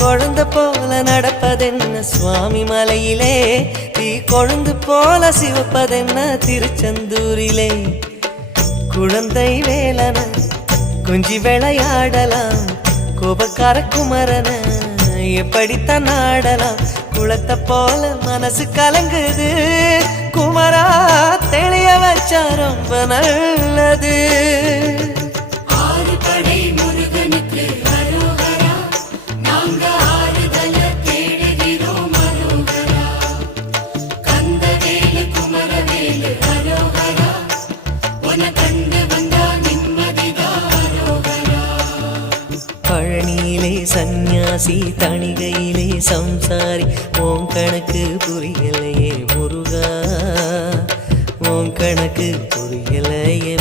குழந்தை போல நடப்பதென்ன சுவாமி மலையிலே, தீ கொழுந்து போல சிவப்பதென்ன திருச்செந்தூரிலே. குழந்தை வேலன கொஞ்சி விளையாடலாம், கோபக்கார குமரன எப்படித்தான் ஆடலாம். குளத்தை போல மனசு கலங்குது, குமரா தெளிய வச்சா ரொம்ப நல்லது. பழனியிலே சந்நியாசி, தணிகையிலே சம்சாரி, ஓம் கணக்கு புரியலையே முருகா, ஓம் கணக்கு புரியலையே